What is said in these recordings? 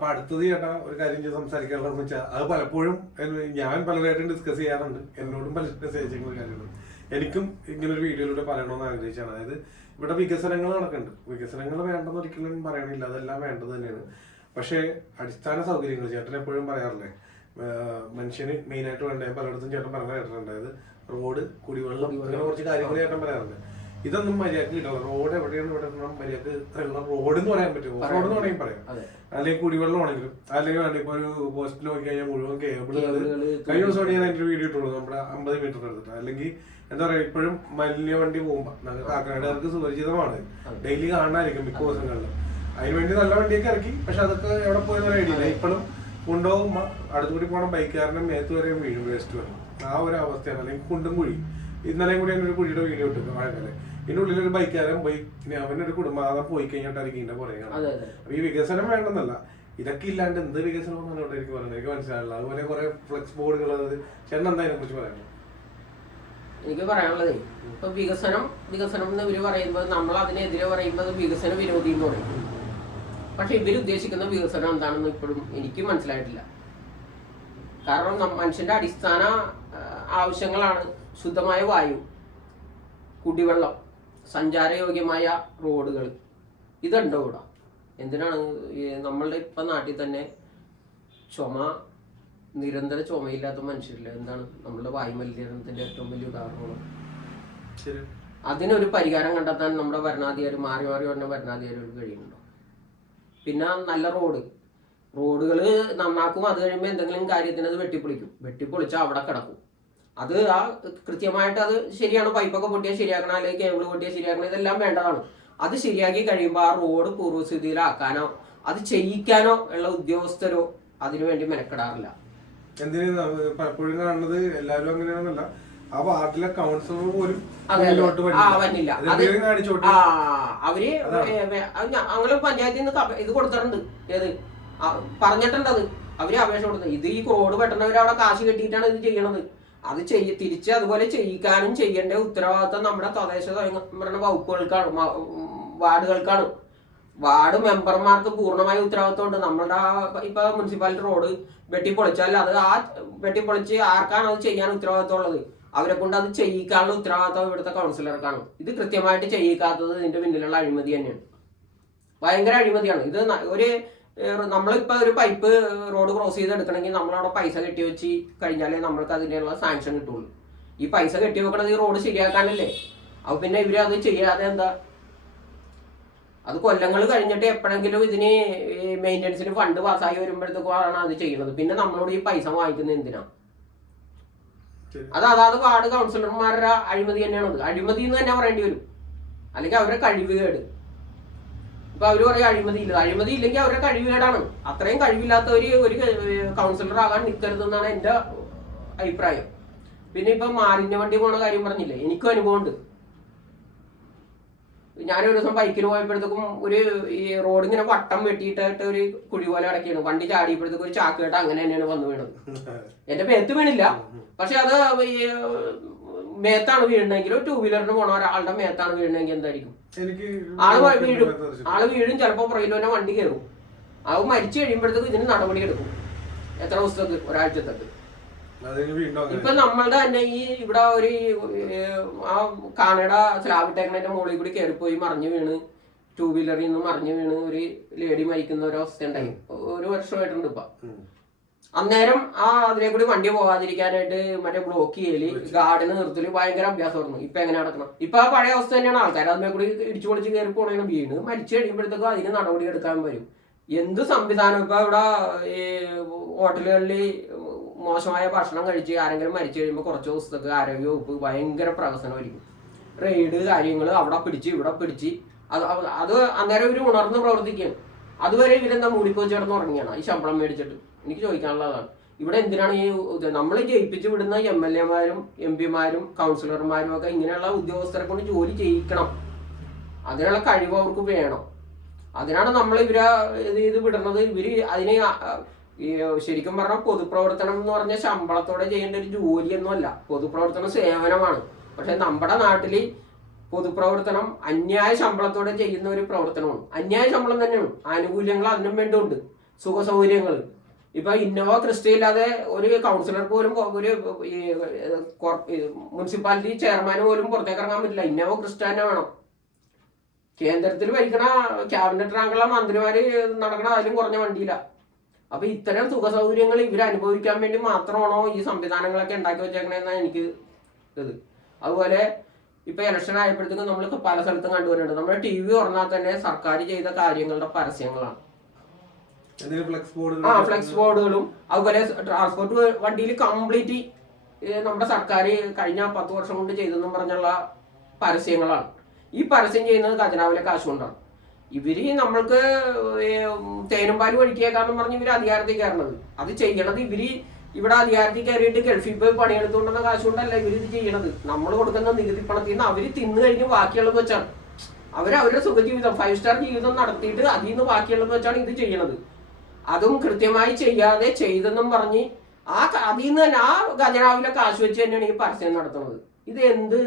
അപ്പൊ അടുത്തത് ചേട്ടാ ഒരു കാര്യം ചെയ്ത് സംസാരിക്കാനുള്ളതെന്ന് വെച്ചാൽ അത് പലപ്പോഴും ഞാൻ പലരായിട്ടും ഡിസ്കസ് ചെയ്യാറുണ്ട്, എന്നോടും പല മെസ്സേജ് കാര്യങ്ങൾ എനിക്കും ഇങ്ങനെ ഒരു വീഡിയോയിലൂടെ പറയണമെന്ന് ആഗ്രഹിച്ചാണ്. അതായത് ഇവിടെ വികസനങ്ങൾ നടക്കുന്നുണ്ട്, വികസനങ്ങൾ വേണ്ടെന്ന് ഒരിക്കലും പറയണില്ല, അതെല്ലാം വേണ്ടത് തന്നെയാണ്. പക്ഷേ അടിസ്ഥാന സൗകര്യങ്ങൾ ചേട്ടൻ എപ്പോഴും പറയാറില്ലേ, മനുഷ്യന് മെയിനായിട്ട് വേണ്ട, ഞാൻ പലയിടത്തും ചേട്ടൻ പറഞ്ഞ കേട്ടിട്ടുണ്ട്. അതായത് റോഡ്, കുടിവെള്ളം, അങ്ങനെ കുറച്ച് കാര്യങ്ങൾ ചേട്ടൻ പറയാറുണ്ട്. ഇതൊന്നും മര്യാദക്ക് കിട്ടില്ല. റോഡ് എവിടെയാണ് ഇവിടെ മര്യാദക്ക് ഉള്ള റോഡ് എന്ന് പറയാൻ പറ്റുമോ? റോഡ് എന്ന് വേണമെങ്കിൽ പറയാം. അല്ലെങ്കിൽ കുടിവെള്ളം ആണെങ്കിലും, അല്ലെങ്കിൽ വേണ്ട ഇപ്പൊ ഒരു പോസ്റ്റിൽ നോക്കി കഴിഞ്ഞാൽ മുഴുവൻ കേബിളുകൾ. കഴിഞ്ഞ ദിവസം ഞാൻ അതിന്റെ വീഡിയോ ഇട്ടുള്ളൂ, നമ്മുടെ 50 മീറ്റർ എടുത്തിട്ട്. അല്ലെങ്കിൽ എന്താ പറയാ, ഇപ്പോഴും മലിന വണ്ടി പോകുമ്പോ കാക്കനാടുകാർക്ക് സുപരിചിതമാണ്, ഡെയിലി കാണാനായിരിക്കും മിക്ക ദിവസങ്ങളിലും. അതിനുവേണ്ടി നല്ല വണ്ടിയൊക്കെ ഇറക്കി, പക്ഷെ അതൊക്കെ എവിടെ പോയെന്ന് ഐഡിയ. ഇപ്പോഴും കൊണ്ടുപോകുമ്പോ അടുത്തുകൂടി പോകണ ബൈക്കുകാരന്റെ മേത്ത് വരെ വീഴും വേസ്റ്റ് വരണം. ആ ഒരു അവസ്ഥയാണ്. അല്ലെങ്കിൽ കുണ്ടും കുഴി. ഇന്നലെയും കൂടി അതിനൊരു കുഴിയുടെ വീഡിയോ ഇട്ടു മഴക്കാലം. ഇതിന്റെ ഉള്ളിലൊരു ബൈക്കുകാരൻ പോയി, അവനൊരു കുടുംബാംഗം പോയി കഴിഞ്ഞിട്ടായിരിക്കും ഇതിന്റെ പുറകെയാണ്. അപ്പൊ ഈ വികസനം വേണ്ടെന്നല്ല, ഇതൊക്കെ ഇല്ലാണ്ട് എന്ത് വികസനം എന്നോട് എനിക്ക് പറയുന്നത് എനിക്ക് മനസ്സിലാവില്ല. അതുപോലെ കുറെ ഫ്ലെക്സ് ബോർഡുകൾ, ചേട്ടൻ എന്താ അതിനെ കുറിച്ച് പറയാനുള്ളത്? എനിക്ക് പറയാനുള്ളത്, ഇപ്പൊ വികസനം എന്ന് ഇവര് പറയുമ്പോൾ നമ്മൾ അതിനെതിരെ പറയുമ്പോൾ അത് വികസന വിരോധി എന്ന് പറയും. പക്ഷെ ഇവരുദ്ദേശിക്കുന്ന വികസനം എന്താണെന്ന് ഇപ്പോഴും എനിക്ക് മനസ്സിലായിട്ടില്ല. കാരണം മനുഷ്യന്റെ അടിസ്ഥാന ആവശ്യങ്ങളാണ് ശുദ്ധമായ വായു, കുടിവെള്ളം, സഞ്ചാരയോഗ്യമായ റോഡുകൾ. ഇതുണ്ടോ ഇവിടെ? എന്തിനാണ് നമ്മളുടെ ഇപ്പം നാട്ടിൽ തന്നെ നിരന്തര ചുമയില്ലാത്ത മനുഷ്യരില്ല? എന്താണ് നമ്മളുടെ വായുമലിനീകരണത്തിന്റെ ഏറ്റവും വലിയ ഉദാഹരണമാണ്. അതിനൊരു പരിഹാരം കണ്ടെത്താൻ നമ്മുടെ ഭരണാധികാരി മാറി വരുന്ന ഭരണാധികാരികൾക്ക് കഴിയുന്നുണ്ടോ? പിന്നെ നല്ല റോഡുകൾ നന്നാക്കും, അത് കഴിയുമ്പോൾ എന്തെങ്കിലും കാര്യത്തിന് അത് വെട്ടിപ്പൊളിച്ചാൽ അവിടെ കിടക്കും. അത് കൃത്യമായിട്ട് അത് ശരിയാണ്, പൈപ്പൊക്കെ പൊട്ടിയാൽ ശരിയാക്കണം, അല്ലെങ്കിൽ കേബിൾ പൊട്ടിയാൽ ശരിയാക്കണം, ഇതെല്ലാം വേണ്ടതാണ്. അത് ശരിയാക്കി കഴിയുമ്പോൾ ആ റോഡ് പൂർവ്വസ്ഥിതിയിലാക്കാനോ അത് ചെയ്യിക്കാനോ ഉള്ള ഉദ്യോഗസ്ഥരോ അതിനുവേണ്ടി മെനക്കെടാറില്ല. എന്തിനാ പലപ്പോഴും കാണുന്നത്? എല്ലാവരും അങ്ങനെയാണെന്നല്ല, ആ വാർഡിലെ കൗൺസിലർ പോലും വന്നില്ല. അവര് അങ്ങനെ പഞ്ചായത്തിൽ നിന്ന് ഇത് കൊടുത്തിട്ടുണ്ട്, ഏത് പറഞ്ഞിട്ടുണ്ട്. അവര് അപേക്ഷ കൊടുത്തത് ഇത് ഈ റോഡ് പെട്ടെന്ന് അവിടെ കാശ് കെട്ടിയിട്ടാണ് ഇത് ചെയ്യണത്. അത് തിരിച്ച് അതുപോലെ ചെയ്യിക്കാനും ചെയ്യേണ്ട ഉത്തരവാദിത്വം നമ്മുടെ തദ്ദേശ സ്വയംഭരണ വകുപ്പുകൾക്കാണ്, വാർഡുകൾക്കാണ്. വാർഡ് മെമ്പർമാർക്ക് പൂർണ്ണമായ ഉത്തരവാദിത്വം ഉണ്ട്. നമ്മളുടെ ഇപ്പൊ മുനിസിപ്പാലിറ്റി റോഡ് വെട്ടിപ്പൊളിച്ചാൽ അത് വെട്ടിപ്പൊളിച്ച് ആർക്കാണ് അത് ചെയ്യാൻ ഉത്തരവാദിത്വം ഉള്ളത്? അവരെ കൊണ്ട് അത് ചെയ്യിക്കാനുള്ള ഉത്തരവാദിത്വം ഇവിടുത്തെ കൗൺസിലർക്കാണ്. ഇത് കൃത്യമായിട്ട് ചെയ്യിക്കാത്തത് ഇതിന്റെ പിന്നിലുള്ള അഴിമതി തന്നെയാണ്, ഭയങ്കര അഴിമതിയാണ്. ഇത് നമ്മളിപ്പോൾ ഒരു പൈപ്പ് റോഡ് ക്രോസ് ചെയ്ത് എടുക്കണമെങ്കിൽ നമ്മളവിടെ പൈസ കെട്ടി വെച്ച് കഴിഞ്ഞാലേ നമ്മൾക്ക് അതിനുള്ള സാങ്ഷൻ കിട്ടുള്ളൂ. ഈ പൈസ കെട്ടി വെക്കണത് ഈ റോഡ് ശരിയാക്കാനല്ലേ? അപ്പൊ പിന്നെ ഇവര് അത് ചെയ്യാതെ എന്താ? അത് കൊല്ലങ്ങൾ കഴിഞ്ഞിട്ട് എപ്പോഴെങ്കിലും ഇതിന് മെയിൻ്റെനൻസിന് ഫണ്ട് പാസ്സായി വരുമ്പോഴത്തേക്കാണ് അത് ചെയ്യുന്നത്. പിന്നെ നമ്മളോട് ഈ പൈസ വാങ്ങിക്കുന്നത് എന്തിനാ? അതാത് വാർഡ് കൗൺസിലർമാരുടെ അഴിമതി തന്നെയാണത്. അഴിമതി എന്ന് തന്നെ പറയേണ്ടി വരും, അല്ലെങ്കിൽ അവരുടെ കഴിവുകേട്. ഇപ്പൊ അവര് പറയും അഴിമതി ഇല്ലെങ്കിൽ അവരുടെ കഴിവുകേടാണ്. അത്രയും കഴിവില്ലാത്തവര് ഒരു കൗൺസിലർ ആകാൻ നിൽക്കരുതെന്നാണ് എന്റെ അഭിപ്രായം. പിന്നെ ഇപ്പൊ മാലിന്യ വണ്ടി പോണ കാര്യം പറഞ്ഞില്ലേ, എനിക്കും അനുഭവമുണ്ട്. ഞാനൊരു ദിവസം ബൈക്കിന് പോയപ്പോഴത്തേക്കും ഈ റോഡ് ഇങ്ങനെ വട്ടം വെട്ടിയിട്ടായിട്ട് ഒരു കുഴി പോലെ അടക്കിയാണ്. വണ്ടി ചാടിയപ്പോഴത്തേക്കും ഒരു ചാക്കുകേട്ട അങ്ങനെ തന്നെയാണ് വന്നു വീണത്. എന്റെ മേത്ത് വീണില്ല, പക്ഷെ അത് മേത്താണ് വീഴണമെങ്കിൽ, ടൂ വീലറിന് പോണ ഒരാളുടെ മേത്താണ് വീഴണമെങ്കിൽ എന്തായിരിക്കും? ആള് വീഴും, ചിലപ്പോ പുറകിൽ തന്നെ വണ്ടി കയറും. അത് മരിച്ചു കഴിയുമ്പോഴത്തേക്കും ഇതിന് നടപടി എടുക്കും. എത്ര ദിവസത്തേക്ക്? ഒരാഴ്ചത്തേക്ക്. ഇപ്പൊ നമ്മളുടെ തന്നെ ഈ ഇവിടെ ആ കാണയുടെ സ്ലാബ് ഇട്ടേക്കണതിന്റെ മുകളിൽ കൂടി കയറിപ്പോയി മറിഞ്ഞു വീണ്, ടൂ വീലറിൽ നിന്ന് മറിഞ്ഞു വീണ് ഒരു ലേഡി മരിക്കുന്ന ഒരു അവസ്ഥ ഉണ്ടായി. 1 വർഷമായിട്ടുണ്ട് ഇപ്പൊ. അന്നേരം അതിനെ കൂടി വണ്ടി പോകാതിരിക്കാനായിട്ട് മറ്റേ ബ്ലോക്ക് ചെയ്യല്, ഗാർഡിന് നിർത്തല് ഭയങ്കര അഭ്യാസമായിരുന്നു. ഇപ്പൊ എങ്ങനെ നടക്കണം? ഇപ്പൊ ആ പഴയ അവസ്ഥ തന്നെയാണ്. ആൾക്കാർ അതിനെ കൂടി ഇടിച്ചു പൊളിച്ച് കയറി പോണേനും വീണ് മരിച്ചു കഴിയുമ്പോഴത്തേക്കും അതിന് നടപടി എടുക്കാൻ വരും. എന്ത് സംവിധാനം? ഇപ്പൊ ഇവിടെ ഹോട്ടലുകളിൽ മോശമായ ഭക്ഷണം കഴിച്ച് ആരെങ്കിലും മരിച്ചു കഴിയുമ്പോൾ കുറച്ച് ദിവസത്തേക്ക് ആരോഗ്യ വകുപ്പ് ഭയങ്കര പ്രവർത്തനമായിരിക്കും. റെയ്ഡ് കാര്യങ്ങൾ അവിടെ പിടിച്ച് ഇവിടെ പിടിച്ച് അത് അന്നേരം ഇവർ ഉണർന്ന് പ്രവർത്തിക്കുകയാണ്. അതുവരെ ഇവരെന്താ മൂടിപ്പോയി ചേർന്ന് ഉറങ്ങിയാണ് ഈ ശമ്പളം മേടിച്ചിട്ട്. എനിക്ക് ചോദിക്കാനുള്ളതാണ്, ഇവിടെ എന്തിനാണ് ഈ നമ്മൾ ജയിപ്പിച്ചു വിടുന്ന MLA-മാരും MP-മാരും കൗൺസിലർമാരും ഒക്കെ ഇങ്ങനെയുള്ള ഉദ്യോഗസ്ഥരെ കൊണ്ട് ജോലി ചെയ്യിക്കണം? അതിനുള്ള കഴിവ് അവർക്ക് വേണം. അതിനാണ് നമ്മൾ ഇത് വിടുന്നത്. ഇവര് അതിന് ശരിക്കും പറഞ്ഞാൽ പൊതുപ്രവർത്തനം എന്ന് പറഞ്ഞാൽ ശമ്പളത്തോടെ ചെയ്യേണ്ട ഒരു ജോലിയൊന്നുമല്ല. പൊതുപ്രവർത്തനം സേവനമാണ്. പക്ഷെ നമ്മുടെ നാട്ടില് പൊതുപ്രവർത്തനം അന്യായ ശമ്പളത്തോടെ ചെയ്യുന്ന ഒരു പ്രവർത്തനമാണ്. അന്യായ ശമ്പളം തന്നെയാണ്, ആനുകൂല്യങ്ങൾ അതിനും വേണ്ടിയുണ്ട്. സുഖ സൗകര്യങ്ങൾ. ഇപ്പൊ ഇന്നോവ ക്രിസ്റ്റ ഇല്ലാതെ ഒരു കൗൺസിലർക്ക് പോലും ഒരു മുനിസിപ്പാലിറ്റി ചെയർമാന് പോലും പുറത്തേക്ക് ഇറങ്ങാൻ പറ്റില്ല. ഇന്നോവ ക്രിസ്റ്റ തന്നെ വേണം. കേന്ദ്രത്തിൽ ഭരിക്കണ ക്യാബിനറ്റ് റാങ്കുള്ള മന്ത്രിമാര് നടക്കണ അതിലും കുറഞ്ഞ വണ്ടിയില്ല. അപ്പൊ ഇത്തരം സുഖ സൗകര്യങ്ങൾ ഇവർ അനുഭവിക്കാൻ വേണ്ടി മാത്രമാണോ ഈ സംവിധാനങ്ങളൊക്കെ ഉണ്ടാക്കി വെച്ചേക്കണെന്നാണ് എനിക്ക് ഇത്. അതുപോലെ ഇപ്പൊ ഇലക്ഷൻ ആയപ്പോഴത്തേക്കും നമ്മൾ പല സ്ഥലത്തും കണ്ടുവരുന്നുണ്ട്. നമ്മുടെ TV തുറന്നാൽ തന്നെ സർക്കാർ ചെയ്ത കാര്യങ്ങളുടെ പരസ്യങ്ങളാണ്. ഫ്ലെക്സ് ബോർഡുകളും അതുപോലെ ട്രാൻസ്പോർട്ട് വണ്ടിയിൽ കംപ്ലീറ്റ് നമ്മുടെ സർക്കാർ കഴിഞ്ഞ 10 വർഷം കൊണ്ട് ചെയ്തെന്നും പറഞ്ഞുള്ള പരസ്യങ്ങളാണ്. ഈ പരസ്യം ചെയ്യുന്നത് ഖജനാവിലെ കാശ് കൊണ്ടാണ്. ഇവര് നമ്മൾക്ക് തേനും പാലും ഒഴിക്കേക്കാന്ന് പറഞ്ഞ് ഇവര് അധികാരത്തിൽ കയറണത്. അത് ചെയ്യണത് ഇവര് ഇവിടെ അധികാരത്തിൽ കയറിയിട്ട് ഗൾഫിൽ പോയി പണിയെടുത്തുകൊണ്ടുള്ള കാശ് കൊണ്ടല്ല ഇവര് ഇത് ചെയ്യണത്. നമ്മൾ കൊടുക്കുന്ന നികുതി പണത്തിൽ നിന്ന് അവര് തിന്നു കഴിഞ്ഞ് ബാക്കിയുള്ളത് വെച്ചാണ് അവരുടെ സുഖജീവിതം 5 സ്റ്റാർ ജീവിതം നടത്തിയിട്ട് അതിൽ നിന്ന് ബാക്കിയുള്ളത് വെച്ചാണ് ഇത് ചെയ്യണത്. അതും കൃത്യമായി ചെയ്യാതെ ചെയ്തെന്നും പറഞ്ഞ് അതിൽ നിന്ന് തന്നെ ആ ഖജനാവിലെ കാശ് വെച്ച് തന്നെയാണ് ഈ പരസ്യം നടത്തുന്നത്. ഇത് എന്ത്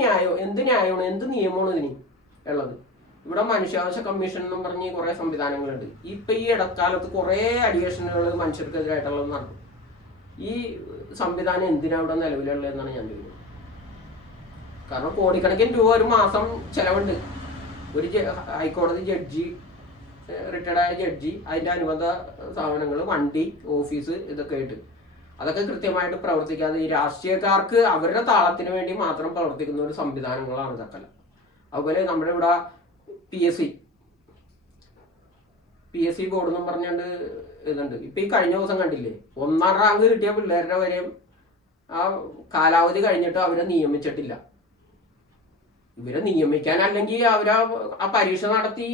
ന്യായമാണ്, എന്ത് നിയമമാണ് ഇതിന് ഉള്ളത്? ഇവിടെ മനുഷ്യാവകാശ കമ്മീഷൻ എന്നും പറഞ്ഞ് കുറെ സംവിധാനങ്ങളുണ്ട്. ഇപ്പൊ ഈ ഇടക്കാലത്ത് കുറെ അലിഗേഷനുകൾ മനുഷ്യർക്കെതിരായിട്ടുള്ളത് നടക്കും. ഈ സംവിധാനം എന്തിനാ ഇവിടെ നിലവിലുള്ളതെന്നാണ് ഞാൻ ചോദിക്കുന്നത്. കാരണം കോടിക്കണക്കിന് രൂപ ഒരു മാസം ചെലവുണ്ട്. ഒരു ഹൈക്കോടതി ജഡ്ജി, റിട്ടയർഡായ ജഡ്ജി, അതിന്റെ അനുബന്ധ സ്ഥാപനങ്ങൾ, വണ്ടി, ഓഫീസ്, ഇതൊക്കെ ആയിട്ട് അതൊക്കെ കൃത്യമായിട്ട് പ്രവർത്തിക്കാതെ ഈ രാഷ്ട്രീയക്കാർക്ക് അവരുടെ താളത്തിന് വേണ്ടി മാത്രം പ്രവർത്തിക്കുന്ന ഒരു സംവിധാനങ്ങളാണ് ഇതൊക്കെ. അതുപോലെ നമ്മുടെ ഇവിടെ PSC ബോർഡ് എന്നും പറഞ്ഞുകൊണ്ട് ഇതുണ്ട്. ഇപ്പൊ ഈ കഴിഞ്ഞ ദിവസം കണ്ടില്ലേ, 1ാം റാങ്ക് കിട്ടിയ പിള്ളേരുടെ വരെയും ആ കാലാവധി കഴിഞ്ഞിട്ട് അവരെ നിയമിച്ചിട്ടില്ല. ഇവരെ നിയമിക്കാൻ അല്ലെങ്കിൽ ആ പരീക്ഷ നടത്തി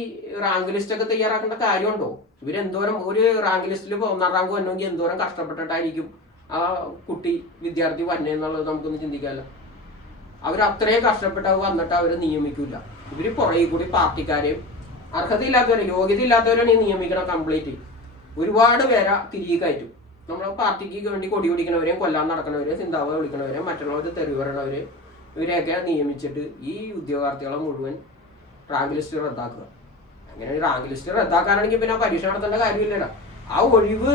റാങ്ക് ലിസ്റ്റ് ഒക്കെ തയ്യാറാക്കേണ്ട കാര്യമുണ്ടോ? ഇവരെന്തോരം ഒരു റാങ്ക് ലിസ്റ്റിൽ 1ാം റാങ്ക് വന്നെങ്കിൽ എന്തോരം കഷ്ടപ്പെട്ടിട്ടായിരിക്കും ആ കുട്ടി വിദ്യാർത്ഥി വന്നേന്നുള്ളത് നമുക്കൊന്ന് ചിന്തിക്കാമല്ലോ. അവരത്രയും കഷ്ടപ്പെട്ട് വന്നിട്ട് അവരെ നിയമിക്കില്ല. ഇവര് പുറകെ കൂടി പാർട്ടിക്കാരെയും അർഹതയില്ലാത്തവരെ, യോഗ്യത ഇല്ലാത്തവരാണ് ഈ നിയമിക്കണം കംപ്ലീറ്റ്. ഒരുപാട് പേരെ തിരികെ കയറ്റും. നമ്മളെ പാർട്ടിക്ക് വേണ്ടി കൊടി പിടിക്കണവരെയും കൊല്ലാൻ നടക്കണവരെയും ചിന്താവ വിളിക്കണവരെയും മറ്റുള്ളവർ തെറി പറയണവരെയും ഇവരെയൊക്കെ നിയമിച്ചിട്ട് ഈ ഉദ്യോഗാർത്ഥികളെ മുഴുവൻ റാങ്ക് ലിസ്റ്റ് റദ്ദാക്കുക. അങ്ങനെ റാങ്ക് ലിസ്റ്റ് റദ്ദാക്കാനാണെങ്കിൽ പിന്നെ പരീക്ഷ നടത്തേണ്ട കാര്യമില്ലല്ലോ. ആ ഒഴിവ്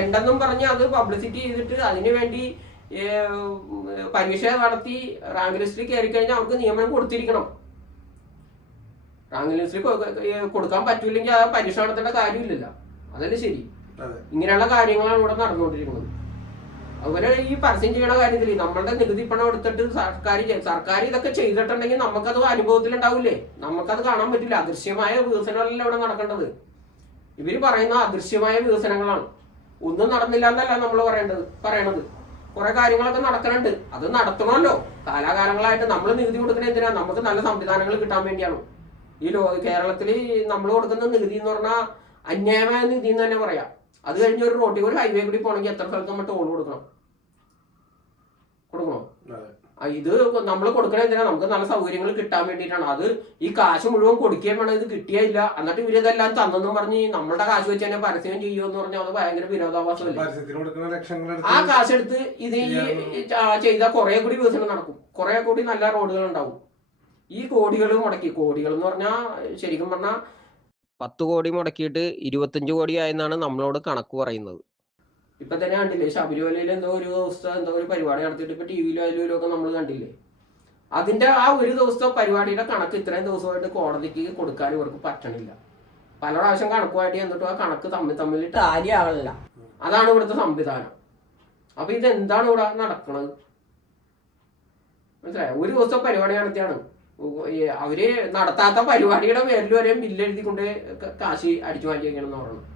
ഉണ്ടെന്നും പറഞ്ഞ് അത് പബ്ലിസിറ്റി ചെയ്തിട്ട് അതിനു വേണ്ടി പരീക്ഷ നടത്തി റാങ്ക് ലിസ്റ്റിൽ കയറി കഴിഞ്ഞാൽ അവർക്ക് നിയമനം കൊടുത്തിരിക്കണം. റാങ്ക് ലിസ്റ്റിൽ കൊടുക്കാൻ പറ്റൂല്ലെങ്കിൽ ആ പരീക്ഷ നടത്തേണ്ട കാര്യമില്ലല്ലോ. അതല്ലേ ശരി? ഇങ്ങനെയുള്ള കാര്യങ്ങളാണ് ഇവിടെ നടന്നുകൊണ്ടിരിക്കുന്നത്. അതുപോലെ ഈ പരസ്യം ചെയ്യണ കാര്യത്തിൽ നമ്മളുടെ നികുതി പണം എടുത്തിട്ട് സർക്കാർ ഇതൊക്കെ ചെയ്തിട്ടുണ്ടെങ്കിൽ നമുക്കത് അനുഭവത്തിലുണ്ടാവില്ലേ? നമുക്കത് കാണാൻ പറ്റില്ല. അദൃശ്യമായ വികസനമല്ല ഇവിടെ നടക്കേണ്ടത്. ഇവര് പറയുന്ന അദൃശ്യമായ വികസനങ്ങളാണ്. ഒന്നും നടന്നില്ല എന്നല്ല നമ്മൾ പറയണത്. കുറെ കാര്യങ്ങളൊക്കെ നടക്കുന്നുണ്ട്. അത് നടത്തണമല്ലോ. കാലാകാലങ്ങളായിട്ട് നമ്മൾ നികുതി കൊടുക്കണ എന്തിനാ? നമുക്ക് നല്ല സംവിധാനങ്ങൾ കിട്ടാൻ വേണ്ടിയാണ്. ഈ കേരളത്തിൽ നമ്മൾ കൊടുക്കുന്ന നികുതി എന്ന് പറഞ്ഞാൽ അന്യായമായ നികുതി എന്ന് തന്നെ പറയാം. അത് കഴിഞ്ഞ് ഒരു റോട്ടിൽ ഒരു ഹൈവേ കൂടി പോകണമെങ്കിൽ എത്ര സ്ഥലത്ത് നമ്മൾ ടോൾ കൊടുക്കണോ? ഇത് നമ്മൾ കൊടുക്കണ എന്തിനാ? നമുക്ക് നല്ല സൗകര്യങ്ങൾ കിട്ടാൻ വേണ്ടിയിട്ടാണ്. അത് ഈ കാശ് മുഴുവൻ കൊടുക്കുകയും വേണം. ഇത് കിട്ടിയില്ല എന്നിട്ട് ഇവരിതെല്ലാം തന്നെന്നും പറഞ്ഞ് നമ്മളുടെ കാശ് വെച്ച് തന്നെ പരസ്യം ചെയ്യുമെന്ന് പറഞ്ഞാൽ അത് ഭയങ്കര വിരോധാഭാസമല്ലേ? ആ കാശെടുത്ത് ഇത് ചെയ്താൽ കുറെ കൂടി വികസനം നടക്കും. കുറെ കൂടി നല്ല റോഡുകൾ ഉണ്ടാവും. ഈ കോടികൾ എന്ന് പറഞ്ഞാൽ ശരിക്കും പറഞ്ഞാൽ 10 കോടി മുടക്കിയിട്ട് 25 കോടി ആയെന്നാണ് നമ്മളോട് കണക്ക് പറയുന്നത്. ഇപ്പൊ തന്നെ കണ്ടില്ലേ, ശബരിമലയിൽ എന്തോ ഒരു ദിവസത്തെ എന്തോ ഒരു പരിപാടി നടത്തിയിട്ട് ഇപ്പൊ TV-യിലും അതിലും ഒക്കെ നമ്മൾ കണ്ടില്ലേ. അതിന്റെ ആ ഒരു ദിവസത്തെ പരിപാടിയുടെ കണക്ക് ഇത്രയും ദിവസമായിട്ട് കോടതിക്ക് കൊടുക്കാൻ ഇവർക്ക് പറ്റണില്ല. പല പ്രാവശ്യം കണക്കുമായിട്ട് എന്നിട്ടും ആ കണക്ക് തമ്മിൽ ടാലി ആകണില്ല. അതാണ് ഇവിടുത്തെ സംവിധാനം. അപ്പൊ ഇതെന്താണ് ഇവിടെ നടക്കുന്നത്? മനസ്സിലായോ? ഒരു ദിവസത്തെ പരിപാടി നടത്തിയാണ് അവര് നടത്താത്ത പരിപാടിയുടെ പേരിൽ വരെയും ബില്ലെഴുതിക്കൊണ്ട് കാശ് അടിച്ചു മാറ്റിയേക്കണമെന്ന് പറയുന്നത്.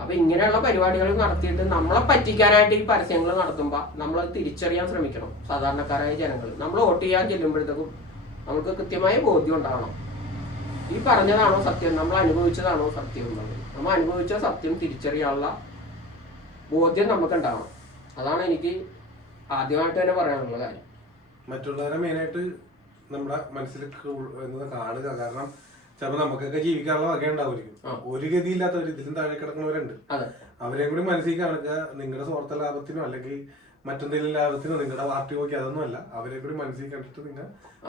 അപ്പൊ ഇങ്ങനെയുള്ള പരിപാടികൾ നടത്തിയിട്ട് നമ്മളെ പറ്റിക്കാനായിട്ട് ഈ പരസ്യങ്ങൾ നടത്തുമ്പോൾ നമ്മൾ തിരിച്ചറിയാൻ ശ്രമിക്കണം. സാധാരണക്കാരായ ജനങ്ങൾ നമ്മൾ വോട്ട് ചെയ്യാൻ ചെല്ലുമ്പോഴത്തേക്കും നമുക്ക് കൃത്യമായ ബോധ്യം ഉണ്ടാവണം. ഈ പറഞ്ഞതാണോ സത്യം, നമ്മൾ അനുഭവിച്ചതാണോ സത്യം എന്നുള്ളത്. നമ്മൾ അനുഭവിച്ച സത്യം തിരിച്ചറിയാനുള്ള ബോധ്യം നമുക്ക് ഉണ്ടാവണം. അതാണ് എനിക്ക് ആദ്യമായിട്ട് തന്നെ പറയാനുള്ള കാര്യം. മറ്റുള്ളവരെ മെയിനായിട്ട് നമ്മുടെ മനസ്സിൽ കാണുക. കാരണം ചിലപ്പോൾ നമുക്കൊക്കെ ജീവിക്കാനുള്ള വക ഉണ്ടാവുമായിരിക്കും. ഒരു ഗതിയില്ലാത്തവർ ഇതിലും താഴെ കിടക്കുന്നവരുണ്ട്. അവരെയും കൂടി മനസ്സിൽ കാണുക. നിങ്ങളുടെ സ്വാർത്ഥ ലാഭത്തിനോ അല്ലെങ്കിൽ മറ്റെന്തെങ്കിലും ലാഭത്തിനോ നിങ്ങളുടെ പാർട്ടി നോക്കി അതൊന്നും അല്ല. അവരെ കൂടി മനസ്സിൽ കണ്ടിട്ട് നിങ്ങൾ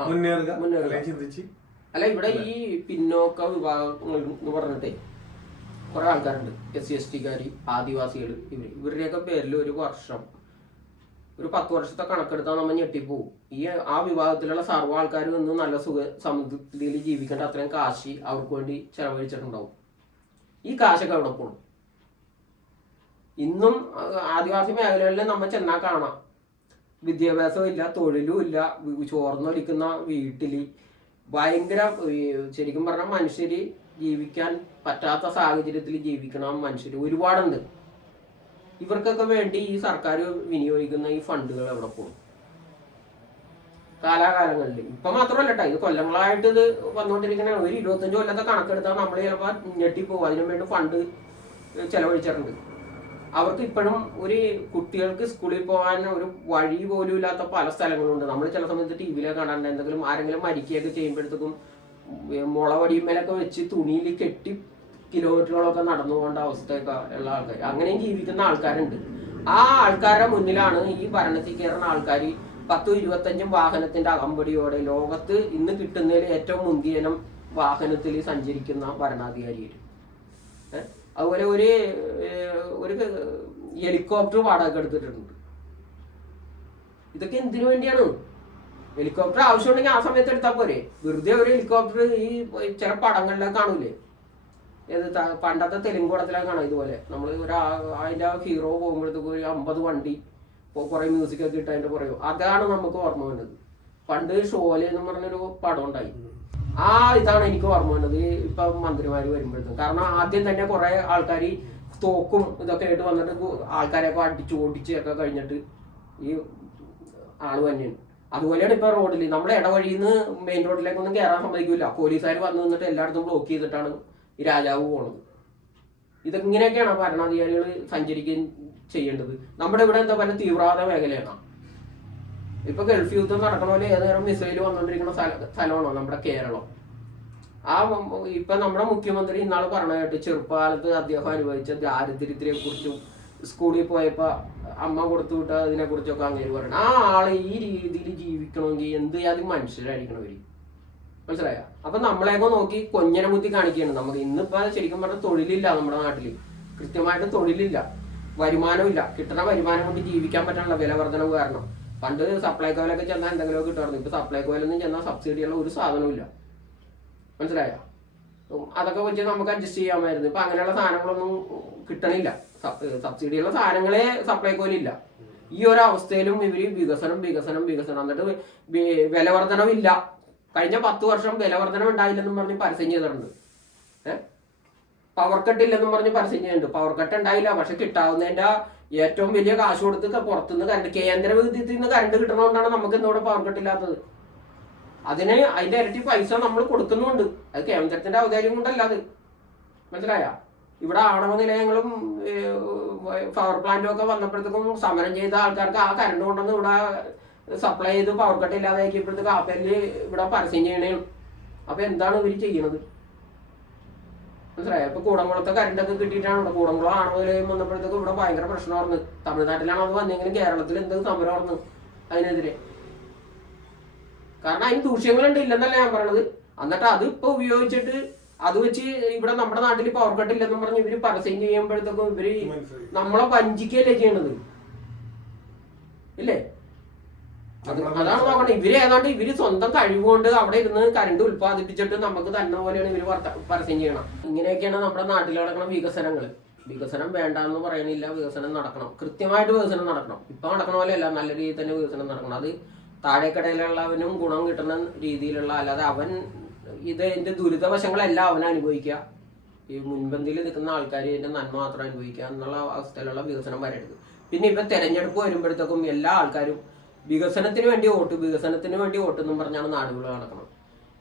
മുന്നേറുക, ചിന്തിച്ച്. അല്ല, ഇവിടെ ഈ പിന്നോക്ക വിഭാഗങ്ങൾ എന്ന് പറഞ്ഞിട്ടേ കുറെ ആൾക്കാരുണ്ട്, SC/ST ആദിവാസികൾ, ഇവരുടെയൊക്കെ പേരിൽ ഒരു വർഷം ഒരു 10 വർഷത്തെ കണക്കെടുത്താൽ നമ്മൾ ഞെട്ടിപ്പോവും. ആ വിഭാഗത്തിലുള്ള സർവ്വ ആൾക്കാരും ഇന്ന് നല്ല സമൃദ്ധിയിൽ ജീവിക്കേണ്ട അത്രയും കാശ് അവർക്ക് വേണ്ടി ചെലവഴിച്ചിട്ടുണ്ടാവും. ഈ കാശൊക്കെ എവിടെ പോകണം? ഇന്നും ആദിവാസി മേഖലകളിൽ നമ്മൾ ചെന്നാൽ കാണാം, വിദ്യാഭ്യാസവും ഇല്ല, തൊഴിലും ഇല്ല, ചോർന്നൊലിക്കുന്ന വീട്ടിൽ ഭയങ്കര, ശരിക്കും പറഞ്ഞാൽ മനുഷ്യർ ജീവിക്കാൻ പറ്റാത്ത സാഹചര്യത്തിൽ ജീവിക്കണ മനുഷ്യർ ഒരുപാടുണ്ട്. ഇവർക്കൊക്കെ വേണ്ടി ഈ സർക്കാർ വിനിയോഗിക്കുന്ന ഈ ഫണ്ടുകൾ എവിടെ പോകും? കാലാകാലങ്ങളിൽ ഇപ്പൊ മാത്രമല്ല കേട്ടോ, ഇത് കൊല്ലങ്ങളായിട്ട് ഇത് വന്നുകൊണ്ടിരിക്കുന്ന ഒരു 25 കൊല്ലത്തെ കണക്കെടുത്താൽ നമ്മൾ ചിലപ്പോൾ ഞെട്ടിപ്പോകും. അതിനു വേണ്ടി ഫണ്ട് ചെലവഴിച്ചിട്ടുണ്ട്. അവർക്ക് ഇപ്പോഴും ഒരു കുട്ടികൾക്ക് സ്കൂളിൽ പോകാൻ ഒരു വഴി പോലും ഇല്ലാത്ത പല സ്ഥലങ്ങളുണ്ട്. നമ്മൾ ചില സമയത്ത് TV-യിലൊക്കെ കാണാറുണ്ട്, എന്തെങ്കിലും ആരെങ്കിലും മരിക്കുകയൊക്കെ ചെയ്യുമ്പോഴത്തേക്കും മുളവടിമേലൊക്കെ വെച്ച് തുണിയിൽ കെട്ടി കിലോമീറ്ററുകളൊക്കെ നടന്നു പോകേണ്ട അവസ്ഥയൊക്കെ ഉള്ള ആൾക്കാർ, അങ്ങനെയും ജീവിക്കുന്ന ആൾക്കാരുണ്ട്. ആ ആൾക്കാരുടെ മുന്നിലാണ് ഈ ഭരണത്തിൽ കയറുന്ന ആൾക്കാർ 10-25 വാഹനത്തിന്റെ അകമ്പടിയോടെ ലോകത്ത് ഇന്ന് കിട്ടുന്നതിൽ ഏറ്റവും മുന്തിയനം വാഹനത്തിൽ സഞ്ചരിക്കുന്ന ഭരണാധികാരികൾ. അതുപോലെ ഒരു ഹെലികോപ്റ്റർ വാടക എടുത്തിട്ടുണ്ട്. ഇതൊക്കെ എന്തിനു വേണ്ടിയാണ്? ഹെലികോപ്റ്റർ ആവശ്യമുണ്ടെങ്കിൽ ആ സമയത്ത് എടുത്താൽ പോരെ. വെറുതെ ഒരു ഹെലികോപ്റ്റർ ഈ ചില പടങ്ങളിലൊക്കെ കാണൂലേ, പണ്ടത്തെ തെലുങ്ക് പടത്തിലൊക്കെ കാണാം ഇതുപോലെ. നമ്മൾ അതിൻ്റെ ഹീറോ പോകുമ്പോഴത്തേക്ക് ഒരു 50 വണ്ടി കുറെ മ്യൂസിക്കൊക്കെ ഇട്ട് അതിന്റെ പുറകെ, അതാണ് നമുക്ക് ഓർമ്മ വേണ്ടത്. പണ്ട് ഷോലെ എന്ന് പറഞ്ഞൊരു പടം ഉണ്ടായി, ഇതാണ് എനിക്ക് ഓർമ്മ വേണ്ടത് ഇപ്പൊ മന്ത്രിമാര് വരുമ്പോഴത്തേക്കും. കാരണം ആദ്യം തന്നെ കുറെ ആൾക്കാർ തോക്കും ഇതൊക്കെ ആയിട്ട് വന്നിട്ട് ആൾക്കാരെയൊക്കെ അടിച്ചു ഓടിച്ചൊക്കെ കഴിഞ്ഞിട്ട് ഈ ആള് തന്നെയാണ്. അതുപോലെയാണ് ഇപ്പൊ റോഡിൽ നമ്മുടെ ഇടവഴിയിൽ നിന്ന് മെയിൻ റോഡിലേക്കൊന്നും കയറാൻ സമ്മതിക്കില്ല. പോലീസുകാർ വന്നു നിന്നിട്ട് എല്ലായിടത്തും ബ്ലോക്ക് ചെയ്തിട്ടാണ് ഈ രാജാവ് പോണത്. ഇങ്ങനെയൊക്കെയാണ് ഭരണാധികാരികൾ സഞ്ചരിക്കുകയും ചെയ്യേണ്ടത്. നമ്മുടെ ഇവിടെ എന്താ പറയുക, തീവ്രവാദ മേഖലയാണ്. ഇപ്പൊ ഗൾഫ് യുദ്ധം നടക്കണ പോലെ ഏതുനേരം മിസൈൽ വന്നുകൊണ്ടിരിക്കുന്ന സ്ഥലമാണോ നമ്മുടെ കേരളം. ഇപ്പൊ നമ്മുടെ മുഖ്യമന്ത്രി ഇന്നാള് പറഞ്ഞായിട്ട് ചെറുപ്പകാലത്ത് അദ്ദേഹം അനുഭവിച്ച ദാരിദ്ര്യത്തിനെ കുറിച്ചും സ്കൂളിൽ പോയപ്പോ അമ്മ കൊടുത്തു വിട്ട അതിനെ കുറിച്ചൊക്കെ അങ്ങനെ പറയണം. ആ ആള് ഈ രീതിയിൽ ജീവിക്കണമെങ്കിൽ എന്ത് അത് മനുഷ്യരായിരിക്കണവര്, മനസ്സിലായോ? അപ്പൊ നമ്മളെയൊക്കെ നോക്കി കൊഞ്ഞനെ മുത്തി കാണിക്കുകയാണ്. നമുക്ക് ഇന്നിപ്പോ ശരിക്കും പറഞ്ഞാൽ തൊഴിലില്ല നമ്മുടെ നാട്ടില്, കൃത്യമായിട്ട് തൊഴിലില്ല, വരുമാനമില്ല. കിട്ടുന്ന വരുമാനം കൊണ്ട് ജീവിക്കാൻ പറ്റാനുള്ള വില വർധനവ് കാരണം. പണ്ട് സപ്ലൈകോയിലൊക്കെ ചെന്നാൽ എന്തെങ്കിലുമൊക്കെ കിട്ടുമായിരുന്നു. ഇപ്പൊ സപ്ലൈകോയിലൊന്നും ചെന്നാൽ സബ്സിഡിയുള്ള ഒരു സാധനവും ഇല്ല, മനസ്സിലായോ? അതൊക്കെ വെച്ച് നമുക്ക് അഡ്ജസ്റ്റ് ചെയ്യാമായിരുന്നു. ഇപ്പൊ അങ്ങനെയുള്ള സാധനങ്ങളൊന്നും കിട്ടണില്ല. സബ്സിഡിയുള്ള സാധനങ്ങളെ സപ്ലൈകോയിലില്ല. ഈ ഒരു അവസ്ഥയിലും ഇവര് വികസനം എന്നിട്ട് വില വർധനവില്ല. കഴിഞ്ഞ 10 വർഷം വില വർധനം ഉണ്ടായില്ലെന്നും പറഞ്ഞ് പരസ്യം ചെയ്തിട്ടുണ്ട്. പവർ കട്ട് ഇല്ലെന്നും പറഞ്ഞ് പരസ്യം ചെയ്യുന്നുണ്ട്. പവർ കട്ട് ഉണ്ടായില്ല, പക്ഷെ കിട്ടാവുന്നതിന്റെ ഏറ്റവും വലിയ കാശ് കൊടുത്ത് പുറത്തുനിന്ന് കറണ്ട്, കേന്ദ്ര വിദ്യുത്തിൽ നിന്ന് കറണ്ട് കിട്ടണോണ്ടാണ് നമുക്ക് ഇന്നിവിടെ പവർ കട്ട് ഇല്ലാത്തത്. അതിന്റെ ഇരട്ടി പൈസ നമ്മൾ കൊടുക്കുന്നുണ്ട്. അത് കേന്ദ്രത്തിന്റെ ഔദാര്യം കൊണ്ടല്ല അത്, മനസ്സിലായ? ഇവിടെ ആണവ നിലയങ്ങളും പവർ പ്ലാന്റും ഒക്കെ വന്നപ്പോഴത്തേക്കും സമരം ചെയ്ത ആൾക്കാർക്ക് ആ കറണ്ട് കൊണ്ടൊന്നും ഇവിടെ സപ്ലൈ ചെയ്ത് പവർ കട്ട് ഇല്ലാതെ ആക്കിയപ്പോഴത്തേക്ക് ആപ്പല് ഇവിടെ പരസ്യം ചെയ്യണേ. അപ്പൊ എന്താണ് ഇവര് ചെയ്യണത്, മനസ്സിലായോ? ഇപ്പൊ കൂടംകുളത്തെ കറണ്ടൊക്കെ കിട്ടിയിട്ടാണ് ഇവിടെ കൂടംകുളം ആണവ നിലയം വന്നപ്പോഴത്തേക്കും ഇവിടെ ഭയങ്കര പ്രശ്നമായിരുന്നു. തമിഴ്നാട്ടിലാണ് അത് വന്നെങ്കിലും കേരളത്തിൽ എന്ത് സമരമായിരുന്നു അതിനെതിരെ. കാരണം അതിന് ദൂഷ്യങ്ങളുണ്ട്, ഇല്ലെന്നല്ല ഞാൻ പറയണത്. എന്നിട്ട് അത് ഇപ്പൊ ഉപയോഗിച്ചിട്ട് അത് വെച്ച് ഇവിടെ നമ്മുടെ നാട്ടിൽ പവർ കട്ട് ഇല്ലെന്നും പറഞ്ഞ് ഇവര് പരസ്യം ചെയ്യുമ്പോഴത്തേക്കും ഇവര് നമ്മളെ വഞ്ചിക്കല്ലേ ചെയ്യണത്, ഇല്ലേ? അതാണ് നോക്കണേ. ഇവര് സ്വന്തം കഴിവുകൊണ്ട് അവിടെ ഇരുന്ന് കറണ്ട് ഉത്പാദിപ്പിച്ചിട്ട് നമുക്ക് തന്നെ പോലെയാണ് ഇവര് പരസ്യം ചെയ്യണം. ഇങ്ങനെയൊക്കെയാണ് നമ്മുടെ നാട്ടിൽ നടക്കുന്ന വികസനങ്ങൾ. വികസനം വേണ്ട എന്ന് പറയണില്ല, വികസനം നടക്കണം, കൃത്യമായിട്ട് വികസനം നടക്കണം. ഇപ്പൊ നടക്കണ പോലെ അല്ല, നല്ല രീതിയിൽ തന്നെ വികസനം നടക്കണം. അത് താഴേക്കടയിലുള്ളവനും ഗുണം കിട്ടുന്ന രീതിയിലുള്ള, അല്ലാതെ അവൻ ഇതിന്റെ ദുരിതവശങ്ങളെല്ലാം അവൻ അനുഭവിക്കുക, ഈ മുൻപന്തിയിൽ നിൽക്കുന്ന ആൾക്കാർ ഇതിന്റെ നന്മ മാത്രം അനുഭവിക്കുക എന്നുള്ള അവസ്ഥയിലുള്ള വികസനം വരരുത്. പിന്നെ ഇപ്പൊ തെരഞ്ഞെടുപ്പ് വരുമ്പോഴത്തേക്കും എല്ലാ ആൾക്കാരും വികസനത്തിന് വേണ്ടി വോട്ട് എന്നും പറഞ്ഞാണ് നാടുകൾ നടക്കുന്നത്.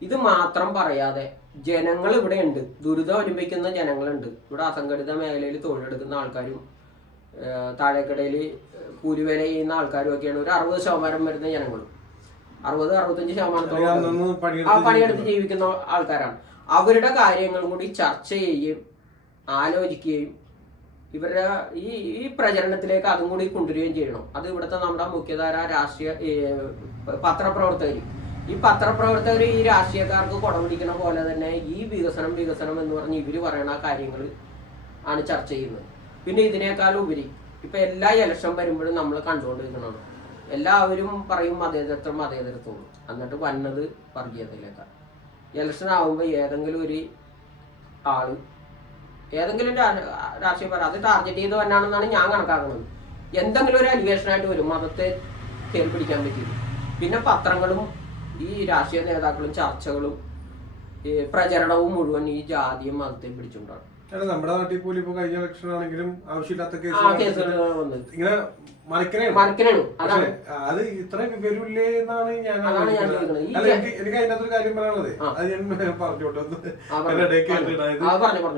ഇത് മാത്രം പറയാതെ ജനങ്ങൾ ഇവിടെ ഉണ്ട്, ദുരിതം അനുഭവിക്കുന്ന ജനങ്ങളുണ്ട്. ഇവിടെ അസംഘടിത മേഖലയിൽ തൊഴിലെടുക്കുന്ന ആൾക്കാരും താഴേക്കടയിൽ കൂലിവേല ചെയ്യുന്ന ആൾക്കാരും ഒക്കെയാണ് ഒരു 60% വരുന്ന ജനങ്ങളും. 60-65% പണിയെടുത്ത് ജീവിക്കുന്ന ആൾക്കാരാണ്. അവരുടെ കാര്യങ്ങൾ കൂടി ചർച്ച ചെയ്യുകയും ആലോചിക്കുകയും ഇവരുടെ ഈ പ്രചരണത്തിലേക്ക് അതും കൂടി കൊണ്ടുവരികയും ചെയ്യണം. അത് ഇവിടുത്തെ നമ്മുടെ മുഖ്യധാര രാഷ്ട്രീയ പത്രപ്രവർത്തകർ, ഈ പത്രപ്രവർത്തകർ ഈ രാഷ്ട്രീയക്കാർക്ക് കുടപിടിക്കണ പോലെ തന്നെ ഈ വികസനം എന്ന് പറഞ്ഞ് ഇവര് പറയണ കാര്യങ്ങൾ ആണ് ചർച്ച ചെയ്യുന്നത്. പിന്നെ ഇതിനേക്കാളും ഉപരി ഇപ്പൊ എല്ലാ ഇലക്ഷൻ വരുമ്പോഴും നമ്മൾ കണ്ടുകൊണ്ടിരിക്കണം, എല്ലാവരും പറയും മതേതരത്വം, എന്നിട്ട് വന്നത് വർഗീയതയിലേക്കാണ്. ഇലക്ഷൻ ആകുമ്പോൾ ഏതെങ്കിലും ഒരു ആള് ഏതെങ്കിലും രാഷ്ട്രീയ പാർട്ടി അത് ടാർഗറ്റ് ചെയ്ത് വന്നാണെന്നാണ് ഞാൻ കണക്കാക്കുന്നത്. എന്തെങ്കിലും ഒരു അലിഗേഷനായിട്ട് വരും, മതത്തെ കയറി പിടിക്കാൻ പറ്റിയത്. പിന്നെ പത്രങ്ങളും ഈ രാഷ്ട്രീയ നേതാക്കളും ചർച്ചകളും ഈ പ്രചരണവും മുഴുവൻ ഈ ജാതിയും മതത്തെയും പിടിച്ചുകൊണ്ടാണ്. നമ്മുടെ നാട്ടിൽ പോലും ഇപ്പൊ കഴിഞ്ഞ ഇലക്ഷൻ ആണെങ്കിലും ആവശ്യമില്ലാത്ത കേസുകൾ ഇങ്ങനെ മറിക്കനാണ്. അത് ഇത്ര വിവരമില്ലേ എന്നാണ് ഞാൻ എനിക്ക് അതിനകത്തൊരു കാര്യം പറയാനുള്ളത്. അത് ഞാൻ പറഞ്ഞോട്ടെ,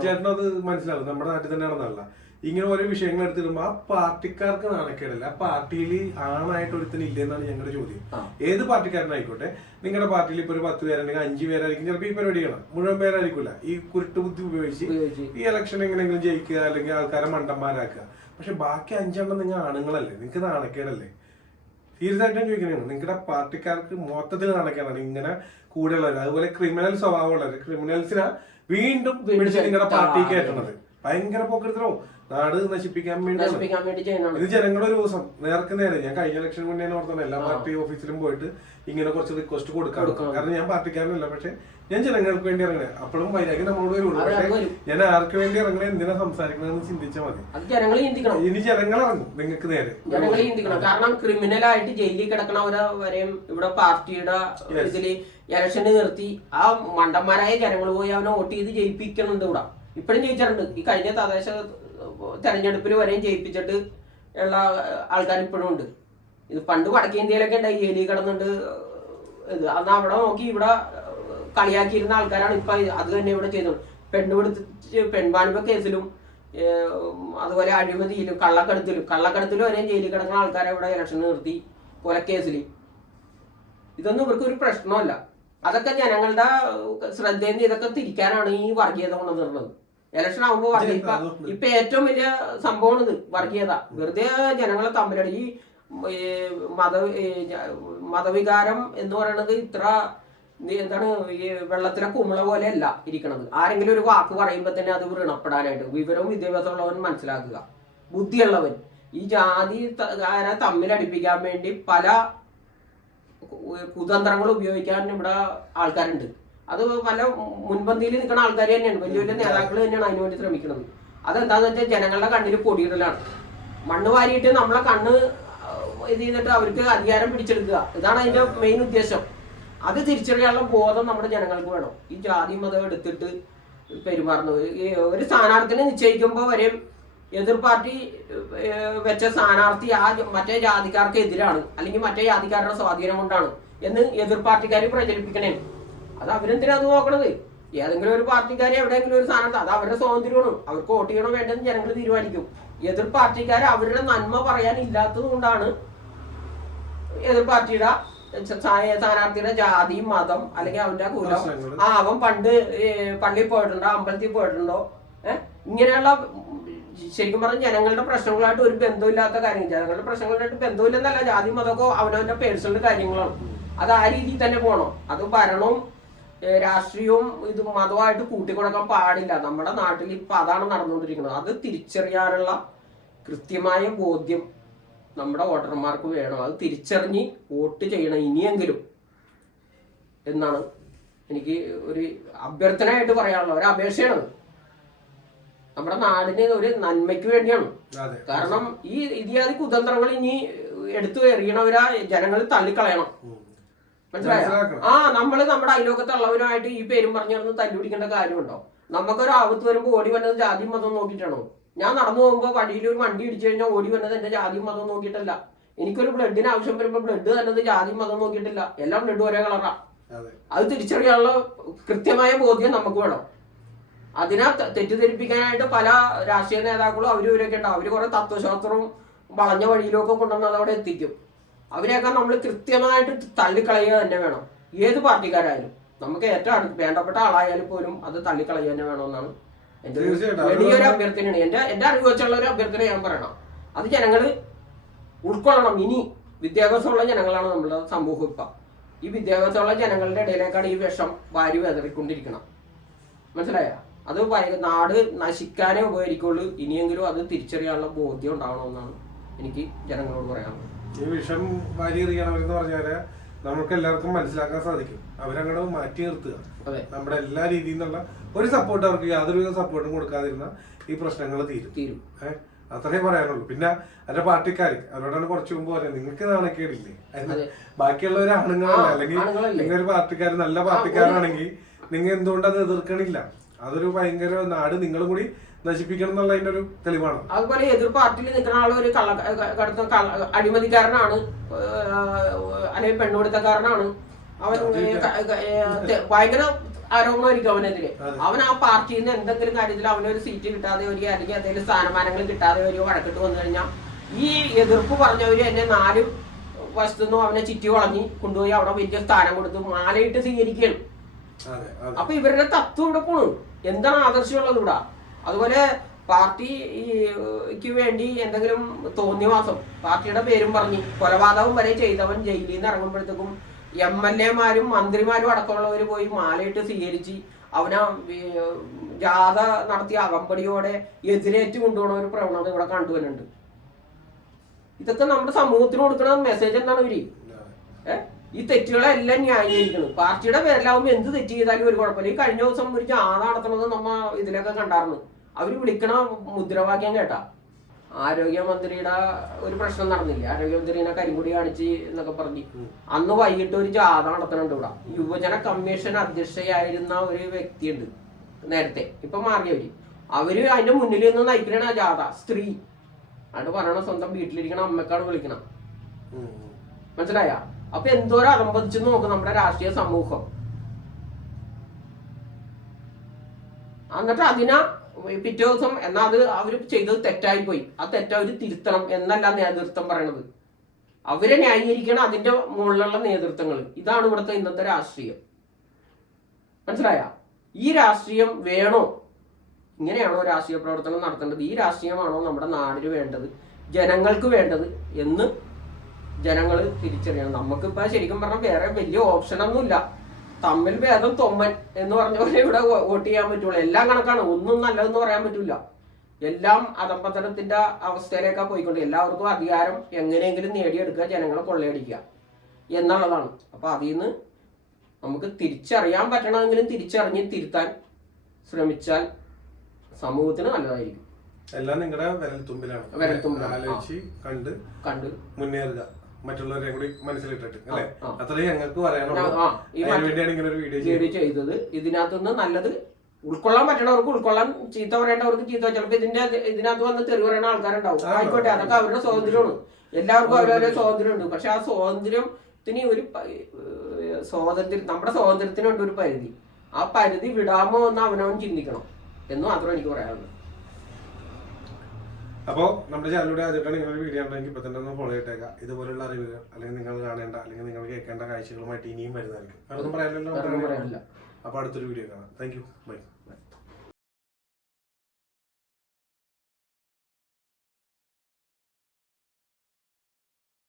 ചേട്ടനത് മനസ്സിലാവും. നമ്മുടെ നാട്ടിൽ തന്നെ നടന്നല്ല ഇങ്ങനെ ഓരോ വിഷയങ്ങൾ എടുത്തിടുമ്പോ ആ പാർട്ടിക്കാർക്ക് നാണക്കേടല്ല, ആ പാർട്ടിയിൽ ആണായിട്ട് ഒരുത്തിന് ഇല്ലെന്നാണ് ഞങ്ങളുടെ ചോദ്യം. ഏത് പാർട്ടിക്കാരനായിക്കോട്ടെ, നിങ്ങളുടെ പാർട്ടിയിൽ ഇപ്പൊ ഒരു 10 പേരുണ്ടെങ്കിൽ 5 പേരായിരിക്കും ചിലപ്പോൾ ഈ പരിപാടി ചെയ്യണം, മുഴുവൻ പേരായിരിക്കില്ല. ഈ കുരുട്ട് ബുദ്ധി ഉപയോഗിച്ച് ഈ ഇലക്ഷൻ എങ്ങനെയെങ്കിലും ജയിക്കുക, അല്ലെങ്കിൽ ആൾക്കാരെ മണ്ടന്മാരാക്കുക. പക്ഷെ ബാക്കി 5 എണ്ണം നിങ്ങൾ ആണുങ്ങളല്ലേ, നിങ്ങൾക്ക് നാണക്കേടല്ലേ? സീരിയസ് ആയിട്ടും ചോദിക്കണേ, നിങ്ങളുടെ പാർട്ടിക്കാർക്ക് മൊത്തത്തിൽ നാണക്കേടാണ് ഇങ്ങനെ കൂടെയുള്ളവർ. അതുപോലെ ക്രിമിനൽ സ്വഭാവമുള്ളവർ, ക്രിമിനൽസിനെ വീണ്ടും പിടിച്ച് നിങ്ങളുടെ പാർട്ടിക്ക് കയറ്റണത് ഭയങ്കര പോക്കരുത്തരോ, നാട് നശിപ്പിക്കാൻ വേണ്ടി. ഇത് ജനങ്ങളൊരു ദിവസം നേർക്ക് നേരെ, ഞാൻ കഴിഞ്ഞ ഇലക്ഷൻ മുന്നേ ഓർത്തത് എല്ലാ പാർട്ടി ഓഫീസിലും പോയിട്ട് ഇങ്ങനെ കുറച്ച് റിക്വസ്റ്റ് കൊടുക്കാം. കാരണം ഞാൻ പാർട്ടിക്കാരനല്ല, പക്ഷെ ഞാൻ ജനങ്ങൾക്ക് വേണ്ടി ഇറങ്ങണേ. അപ്പോഴും വൈരാഗ്യം നമ്മളോട് വരുള്ളൂ. പക്ഷെ ഞാൻ ആർക്ക് വേണ്ടി ഇറങ്ങണേ, എന്തിനാ സംസാരിക്കണമെന്ന് ചിന്തിച്ചാൽ മതി. ഇനി ജനങ്ങൾ ഇറങ്ങും നിങ്ങൾക്ക് നേരെ. കാരണം ക്രിമിനലായിട്ട് ജയിലിൽ കിടക്കണവരെ വരെയും ഇവിടെ പാർട്ടിയുടെ ഇതില് ഇലക്ഷന് നിർത്തി ആ മണ്ടന്മാരായ ജനങ്ങൾ പോയി അവനെ വോട്ട് ചെയ്ത് ജയിപ്പിക്കുന്നുണ്ട്. ഇവിടെ ഇപ്പോഴും ജയിച്ചിട്ടുണ്ട്. ഈ കഴിഞ്ഞ തദ്ദേശ തെരഞ്ഞെടുപ്പിൽ വരെയും ജയിപ്പിച്ചിട്ട് ഉള്ള ആൾക്കാർ ഇപ്പോഴും ഉണ്ട്. ഇത് പണ്ട് വടക്കേ ഇന്ത്യയിലൊക്കെ ഉണ്ടായി, ജയിലിൽ കിടന്നുണ്ട്. ഇത് അന്ന് അവിടെ നോക്കി ഇവിടെ കളിയാക്കിയിരുന്ന ആൾക്കാരാണ് ഇപ്പൊ അത് തന്നെ ഇവിടെ ചെയ്തത്. പെൺവാണിഭ കേസിലും അതുപോലെ അഴിമതിയിലും കള്ളക്കടത്തിലും വരെയും ജയിലിൽ കിടക്കുന്ന ആൾക്കാരെ ഇവിടെ ഇലക്ഷൻ നിർത്തി കൊലക്കേസിൽ. ഇതൊന്നും ഇവർക്ക് ഒരു പ്രശ്നമല്ല. അതൊക്കെ ജനങ്ങളുടെ ശ്രദ്ധയിൽ നിന്ന് ഇതൊക്കെ തിരിക്കാനാണ് ഈ വർഗീയത കൊണ്ടുവന്നിട്ടുള്ളത്. ഇലക്ഷൻ ആകുമ്പോൾ ഇപ്പൊ ഏറ്റവും വലിയ സംഭവമാണ് ഇത്, വർഗീയത. വെറുതെ ജനങ്ങളെ തമ്മിലടി. ഈ മതവികാരം എന്ന് പറയുന്നത് ഇത്ര എന്താണ് ഈ വെള്ളത്തിലെ കുമിള പോലെ അല്ല ഇരിക്കണത്. ആരെങ്കിലും ഒരു വാക്ക് പറയുമ്പോൾ തന്നെ അത് വ്രണപ്പെടാനായിട്ട് വിവരവും വിദ്യാഭ്യാസമുള്ളവൻ മനസ്സിലാക്കുക, ബുദ്ധിയുള്ളവൻ. ഈ ജാതി തമ്മിലടിപ്പിക്കാൻ വേണ്ടി പല കുതന്ത്രങ്ങൾ ഉപയോഗിക്കാൻ ഇവിടെ ആൾക്കാരുണ്ട്. അത് പല മുൻപന്തിയിൽ നിൽക്കുന്ന ആൾക്കാർ തന്നെയാണ്, വലിയ വലിയ നേതാക്കൾ തന്നെയാണ് അതിനു വേണ്ടി ശ്രമിക്കുന്നത്. അതെന്താന്ന് വെച്ചാൽ ജനങ്ങളുടെ കണ്ണിൽ പൊടിയിടലാണ്. മണ്ണ് വാരിയിട്ട് നമ്മളെ കണ്ണ് ഇത് ചെയ്തിട്ട് അവർക്ക് അധികാരം പിടിച്ചെടുക്കുക. ഇതാണ് അതിന്റെ മെയിൻ ഉദ്ദേശം. അത് തിരിച്ചറിയാനുള്ള ബോധം നമ്മുടെ ജനങ്ങൾക്ക് വേണം. ഈ ജാതി മതം എടുത്തിട്ട് പെരുമാറുന്നത് ഒരു സ്ഥാനാർത്ഥിനെ നിശ്ചയിക്കുമ്പോൾ വരെയും എതിർ പാർട്ടി വെച്ച സ്ഥാനാർത്ഥി ആ മറ്റേ ജാതിക്കാർക്ക് എതിരാണ്, അല്ലെങ്കിൽ മറ്റേ ജാതിക്കാരുടെ സ്വാധീനം കൊണ്ടാണ് എന്ന് എതിർ പാർട്ടിക്കാർ പ്രചരിപ്പിക്കണേ. അത് അവരെന്തിനാ അത് നോക്കണത്? ഏതെങ്കിലും ഒരു പാർട്ടിക്കാരെ എവിടെയെങ്കിലും ഒരു സ്ഥാനത്ത്, അത് അവരുടെ സ്വാതന്ത്ര്യമാണ്. അവർക്ക് വോട്ട് ചെയ്യണോ വേണ്ടെന്ന് ജനങ്ങൾ തീരുമാനിക്കും. എതിർ പാർട്ടിക്കാരെ അവരുടെ നന്മ പറയാൻ ഇല്ലാത്തത് കൊണ്ടാണ് എതിർ പാർട്ടിയുടെ സ്ഥാനാർത്ഥിയുടെ ജാതി, മതം, അല്ലെങ്കിൽ അവന്റെ കുലം, അവൻ പണ്ട് പള്ളിയിൽ പോയിട്ടുണ്ടോ, അമ്പലത്തിൽ പോയിട്ടുണ്ടോ, ഇങ്ങനെയുള്ള ശരിക്കും പറഞ്ഞ ജനങ്ങളുടെ പ്രശ്നങ്ങളായിട്ട് ഒരു ബന്ധമില്ലാത്ത കാര്യം. ജനങ്ങളുടെ പ്രശ്നങ്ങളായിട്ട് ബന്ധമില്ലെന്നല്ല, ജാതി മതമൊക്കെ അവനവന്റെ പേഴ്സണൽ കാര്യങ്ങളാണ്. അത് ആ രീതിയിൽ തന്നെ പോകണം. അത് ഭരണവും രാഷ്ട്രീയവും ഇത് മതമായിട്ട് കൂട്ടിക്കൊടുക്കാൻ പാടില്ല. നമ്മുടെ നാട്ടിൽ ഇപ്പൊ അതാണ് നടന്നുകൊണ്ടിരിക്കുന്നത്. അത് തിരിച്ചറിയാനുള്ള കൃത്യമായ ബോധ്യം നമ്മുടെ വോട്ടർമാർക്ക് വേണം. അത് തിരിച്ചറിഞ്ഞ് വോട്ട് ചെയ്യണം ഇനിയെങ്കിലും എന്നാണ് എനിക്ക് ഒരു അഭ്യർത്ഥനയായിട്ട് പറയാനുള്ള ഒരു അപേക്ഷയാണ്. നമ്മുടെ നാടിന് ഒരു നന്മയ്ക്ക് വേണ്ടിയാണ്. കാരണം ഈ ഇത്യാദി കുതന്ത്രങ്ങൾ ഇനി എടുത്തു എറിയണവരാ ജനങ്ങൾ തള്ളിക്കളയണം. മനസ്സിലായോ? നമ്മള് നമ്മുടെ അയലോക്കത്തുള്ളവരുമായിട്ട് ഈ പേരും പറഞ്ഞിരുന്ന് തല്ലുപിടിക്കേണ്ട കാര്യമുണ്ടോ? നമുക്കൊരു ആപത്ത് വരുമ്പോൾ ഓടി വന്നത് ജാതി മതം നോക്കിയിട്ടാണോ? ഞാൻ നടന്നു പോകുമ്പോൾ വഴിയിൽ ഒരു വണ്ടി ഇടിച്ചു കഴിഞ്ഞാൽ ഓടി വന്നത് എന്റെ ജാതി മതം നോക്കിയിട്ടല്ല. എനിക്കൊരു ബ്ലഡിന് ആവശ്യം വരുമ്പോൾ ബ്ലഡ് തന്നത് ജാതി മതം നോക്കിയിട്ടില്ല. എല്ലാം ബ്ലഡ് ഒരേ കളറാ. അത് തിരിച്ചറിയാനുള്ള കൃത്യമായ ബോധ്യം നമുക്ക് വേണം. അതിനെ തെറ്റിദ്ധരിപ്പിക്കാനായിട്ട് പല രാഷ്ട്രീയ നേതാക്കളും അവരൊക്കെ ഉണ്ടാവും. അവര് കുറെ തത്വശാസ്ത്രവും വളഞ്ഞ വഴിയിലൊക്കെ കൊണ്ടുവന്ന് അതവിടെ എത്തിക്കും. അവരെയൊക്കെ നമ്മൾ കൃത്യമായിട്ട് തള്ളിക്കളയുക തന്നെ വേണം. ഏത് പാർട്ടിക്കാരായാലും നമുക്ക് ഏറ്റവും വേണ്ടപ്പെട്ട ആളായാലും പോലും അത് തള്ളിക്കളയുക തന്നെ വേണമെന്നാണ് എന്റെ വലിയൊരു അഭ്യർത്ഥനയാണ്. എന്റെ അറിവ് വെച്ചുള്ള ഒരു അഭ്യർത്ഥന ഞാൻ പറയണം. അത് ജനങ്ങൾ ഉൾക്കൊള്ളണം. ഇനി വിദ്യാഭ്യാസമുള്ള ജനങ്ങളാണ് നമ്മുടെ സമൂഹം. ഇപ്പം ഈ വിദ്യാഭ്യാസമുള്ള ജനങ്ങളുടെ ഇടയിലേക്കാണ് ഈ വിഷം വാരി വെതറിക്കൊണ്ടിരിക്കണം. മനസ്സിലായ? അത് നാട് നശിക്കാനേ ഉപകരിക്കുള്ളൂ. ഇനിയെങ്കിലും അത് തിരിച്ചറിയാനുള്ള ബോധ്യം ഉണ്ടാവണമെന്നാണ് എനിക്ക് ജനങ്ങളോട് പറയാനുള്ളത്. ഈ വിഷം വാരി എറിയണമെന്ന് പറഞ്ഞാല് നമുക്ക് എല്ലാവർക്കും മനസ്സിലാക്കാൻ സാധിക്കും. അവരങ്ങോട്ട് മാറ്റി നിർത്തുക. നമ്മുടെ എല്ലാ രീതിയിൽ നിന്നുള്ള ഒരു സപ്പോർട്ട്, അവർക്ക് യാതൊരു സപ്പോർട്ടും കൊടുക്കാതിരുന്ന ഈ പ്രശ്നങ്ങൾ തീരും. അത്രേ പറയാനുള്ളൂ. പിന്നെ അവരുടെ പാർട്ടിക്കാർ അവരോടാണ് കുറച്ചു മുമ്പ് പറയാം, നിങ്ങൾക്ക് നാണക്കേടില്ലേ? ബാക്കിയുള്ളവർ ആണുങ്ങളല്ല, അല്ലെങ്കിൽ നിങ്ങളൊരു പാർട്ടിക്കാർ നല്ല പാർട്ടിക്കാരാണെങ്കിൽ നിങ്ങൾ എന്തുകൊണ്ടത് എതിർക്കണില്ല? അതൊരു ഭയങ്കര നാട് നിങ്ങളും കൂടി നശിപ്പിക്കണം എന്നുള്ളതിന്റെ ഒരു തെളിവാണ്. അതുപോലെ എതിർ പാർട്ടിയിൽ നിൽക്കുന്ന ആൾ ഒരു അഴിമതിക്കാരനാണ്, അല്ലെങ്കിൽ പെണ്ണുപിടുത്തക്കാരനാണ്, അവൻ ഭയങ്കര ആരോപണമായിരിക്കും അവനെതിരെ. അവൻ ആ പാർട്ടിയിൽ നിന്ന് എന്തെങ്കിലും കാര്യത്തിൽ അവനൊരു സീറ്റ് കിട്ടാതെ വരിക, അല്ലെങ്കിൽ എന്തെങ്കിലും സ്ഥാനമാനങ്ങൾ കിട്ടാതെ വരിക, വഴക്കിട്ട് വന്നു കഴിഞ്ഞാൽ ഈ എതിർപ്പ് പറഞ്ഞവര് എന്നെ 4 വശത്തുനിന്നും അവനെ ചുറ്റി വളഞ്ഞ് കൊണ്ടുപോയി അവിടെ വലിയ സ്ഥാനം കൊടുത്ത് മാലയിട്ട് സ്വീകരിക്കുകയാണ്. അപ്പൊ ഇവരുടെ തത്വം ഇവിടെ പോണു. എന്താണ് ആദർശമുള്ളത് ഇവിടെ? അതുപോലെ പാർട്ടിക്ക് വേണ്ടി എന്തെങ്കിലും തോന്നിയവാസം, പാർട്ടിയുടെ പേരും പറഞ്ഞ് കൊലപാതകം വരെ ചെയ്തവൻ ജയിലിൽ നിന്ന് ഇറങ്ങുമ്പോഴത്തേക്കും MLA-മാരും മന്ത്രിമാരും അടക്കമുള്ളവർ പോയി മാലയിട്ട് സ്വീകരിച്ച് അവനെ ജാഥ നടത്തിയ അകമ്പടിയോടെ എതിരേറ്റ് കൊണ്ടുപോകുന്ന ഒരു പ്രവണത ഇവിടെ കണ്ടുവരുന്നുണ്ട്. ഇതൊക്കെ നമ്മുടെ സമൂഹത്തിന് കൊടുക്കുന്ന മെസ്സേജ് എന്താണ്? ഇവര് ഈ തെറ്റുകളെല്ലാം ന്യായീകരിക്കണം. പാർട്ടിയുടെ പേരിലാവുമ്പോൾ എന്ത് തെറ്റ് ചെയ്താലും ഒരു കുഴപ്പമില്ല. ഈ കഴിഞ്ഞ ദിവസം ഒരു ജാഥ നടത്തണമെന്ന് നമ്മ ഇതിലൊക്കെ കണ്ടായിരുന്നു. അവര് വിളിക്കണ മുദ്രാവാക്യം കേട്ടാ, ആരോഗ്യമന്ത്രിയുടെ ഒരു പ്രശ്നം നടന്നില്ലേ, ആരോഗ്യമന്ത്രിനെ കരിങ്കുടി കാണിച്ച് എന്നൊക്കെ പറഞ്ഞ് അന്ന് വൈകിട്ട് ഒരു ജാഥ നടത്തണുണ്ട് ഇവിടെ. യുവജന കമ്മീഷൻ അധ്യക്ഷയായിരുന്ന ഒരു വ്യക്തിയുണ്ട് നേരത്തെ, ഇപ്പൊ മാറിയവര്. അവര് അതിന്റെ മുന്നിൽ നിന്ന് നയിക്കണ ആ ജാഥ സ്ത്രീ അത് പറയണ സ്വന്തം വീട്ടിലിരിക്കണ അമ്മക്കാണ് വിളിക്കണം. മനസ്സിലായ? അപ്പൊ എന്തോരം അലമ്പതിച്ച് നോക്കും നമ്മുടെ രാഷ്ട്രീയ സമൂഹം. എന്നിട്ട് അതിനാ പിറ്റേ ദിവസം എന്നാ അത് അവര് ചെയ്തത് തെറ്റായി പോയി, ആ തെറ്റ് അവര് തിരുത്തണം എന്നല്ല നേതൃത്വം പറയണത്. അവരെ ന്യായീകരിക്കണം അതിന്റെ മുകളിലുള്ള നേതൃത്വങ്ങൾ. ഇതാണ് ഇവിടുത്തെ ഇന്നത്തെ രാഷ്ട്രീയം. മനസ്സിലായ? ഈ രാഷ്ട്രീയം വേണോ? ഇങ്ങനെയാണോ രാഷ്ട്രീയ പ്രവർത്തനം നടത്തേണ്ടത്? ഈ രാഷ്ട്രീയമാണോ നമ്മുടെ നാടിന് വേണ്ടത്, ജനങ്ങൾക്ക് വേണ്ടത് എന്ന് ജനങ്ങൾ തിരിച്ചറിയണം. നമുക്കിപ്പോ ശരിക്കും പറഞ്ഞാൽ വേറെ വലിയ ഓപ്ഷനൊന്നുമില്ല. തമ്മിൽ ഭേദം തൊമ്മൻ എന്ന് പറഞ്ഞ പോലെ ഇവിടെ വോട്ട് ചെയ്യാൻ പറ്റുള്ളൂ. എല്ലാം കണക്കാണ്, ഒന്നും നല്ലതെന്ന് പറയാൻ പറ്റില്ല. എല്ലാം അധപ്പതനത്തിന്റെ അവസ്ഥയിലേക്കാണ് പോയിക്കൊണ്ട്. എല്ലാവർക്കും അധികാരം എങ്ങനെയെങ്കിലും നേടിയെടുക്കുക, ജനങ്ങളെ കൊള്ളയടിക്കുക എന്നുള്ളതാണ്. അപ്പൊ അതിൽ നിന്ന് നമുക്ക് തിരിച്ചറിയാൻ പറ്റണമെങ്കിലും തിരിച്ചറിഞ്ഞ് തിരുത്താൻ ശ്രമിച്ചാൽ സമൂഹത്തിന് നല്ലതായിരിക്കും. എല്ലാം നിങ്ങളുടെ വിരൽത്തുമ്പിലാണ്. ആലോചിച്ച് കണ്ട് മുന്നേറുക, മറ്റുള്ളവരെ കൂടി മനസ്സിലിട്ടിട്ട് അല്ലെ? അത്രയും ഞങ്ങൾക്ക് പറയാനുള്ളത് വീഡിയോ ചെയ്തത്. ഇതിനകത്തുനിന്ന് നല്ലത് ഉൾക്കൊള്ളാൻ പറ്റണവർക്ക് ഉൾക്കൊള്ളാൻ, ചീത്ത പറയേണ്ടവർക്ക് ചീത്ത. ചിലപ്പോൾ ഇതിനകത്ത് വന്ന് തെറി പറയുന്ന ആൾക്കാരുണ്ടാവും. ആയിക്കോട്ടെ, അതൊക്കെ അവരുടെ സ്വാതന്ത്ര്യമാണ്. എല്ലാവർക്കും അവരവരുടെ സ്വാതന്ത്ര്യമുണ്ട്. പക്ഷെ ആ സ്വാതന്ത്ര്യത്തിന് ഒരു നമ്മുടെ സ്വാതന്ത്ര്യത്തിനുണ്ട് ഒരു പരിധി. ആ പരിധി വിടാമോ എന്ന് അവനവൻ ചിന്തിക്കണം എന്ന് മാത്രമേ എനിക്ക് പറയാനുള്ളൂ. അപ്പോൾ നമ്മുടെ ചാനലിലൂടെ ആദ്യമായിട്ടാണ് നിങ്ങളൊരു വീഡിയോ ഉണ്ടെങ്കിൽ ഇപ്പൊ തന്നെ ഒന്ന് ഫോളോ ചെയ്തേക്കാം. ഇതുപോലുള്ള അറിവുകൾ അല്ലെങ്കിൽ നിങ്ങൾ കാണേണ്ട അല്ലെങ്കിൽ നിങ്ങൾ കേൾക്കേണ്ട കാഴ്ചകളുമായിട്ട് ഇനിയും വരുന്നതായിരിക്കും. അതൊന്നും പറയാനില്ല. അപ്പോൾ അടുത്തൊരു വീഡിയോ കാണാം. Thank you. ബൈ.